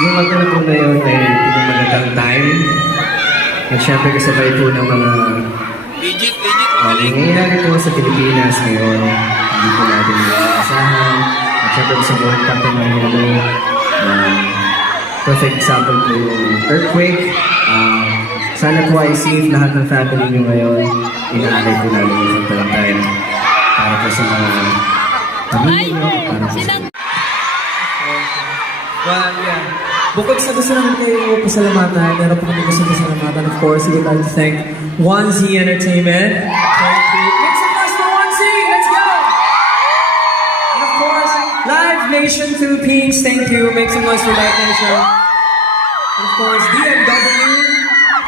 Yung kanta na po na yun ay pinamagandang time. At syempre kasabay po ng mga nangyayari po sa Pilipinas ngayon. Hindi po natin inaasahan. At syempre sa buong kanta ng mundo. Perfect example po yung earthquake. Sana po ay safe lahat ng family nyo ngayon. Inaalay po namin yung kanta ng time. Para po sa mga pamilya nyo. Para po sa Well, yeah. Bukod sa gusto namin kayo pasalamatan, meron po kami gusto pasalamatan. Of course, we would like to thank 1Z Entertainment. Thank you. Make some noise for 1Z! Let's go! And of course, Live Nation Philippines. Thank you. Make some noise for Live Nation. And of course, DMW,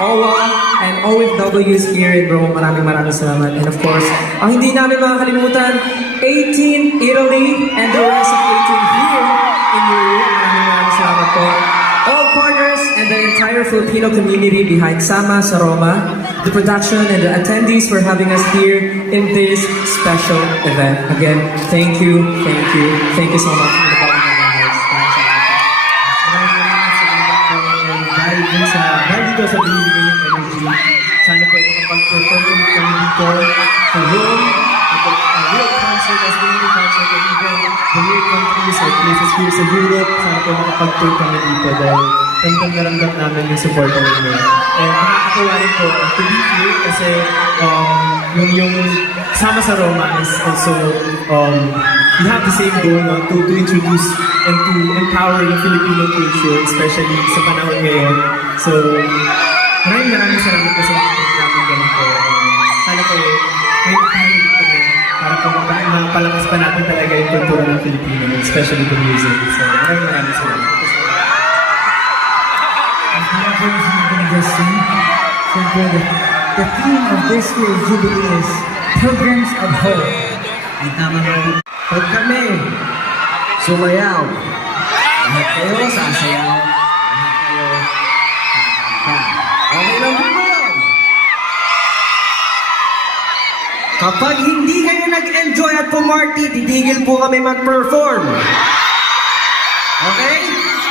OWA, and OFWs here in Rome. Maraming salamat. And of course, ang hindi namin makakalimutan, 18 Italy and the rest of 18 here in Europe. Maraming salamat po. All partners and the entire Filipino community behind Sama sa Roma, the production and the attendees for having us here in this special event. Again, thank you so much from the bottom of my heart. Maraming salamat po. Dahil dito sa binibigay ng energy, sana po makapag-perform kami dito sa Rome. A real concert as the only concert of even the real countries or places here sa Europe. Sana po makapag-tour kami dito dahil ramdam namin yung support ninyo. And nakakatawa rin po to be here kasi yung Sama sa Roma is also we have the same goal to introduce and to empower yung Filipino culture, especially sa panahon ngayon. So, maraming salamat po sa mga namin ganito. Sana po may pahalik kami para po mapalakas pa natin talaga yung kultura ng Filipino, especially the music. So, maraming salamat. The theme of this year's Jubilee is Pilgrims of Hope. Ay tama ba? Pag kami sumayaw, lahat kayo sasayaw, lahat kayo kakanta. Okay lang po ba yun? Kapag hindi kayo nag-enjoy at pumarty, titigil po kami mag-perform. Okay?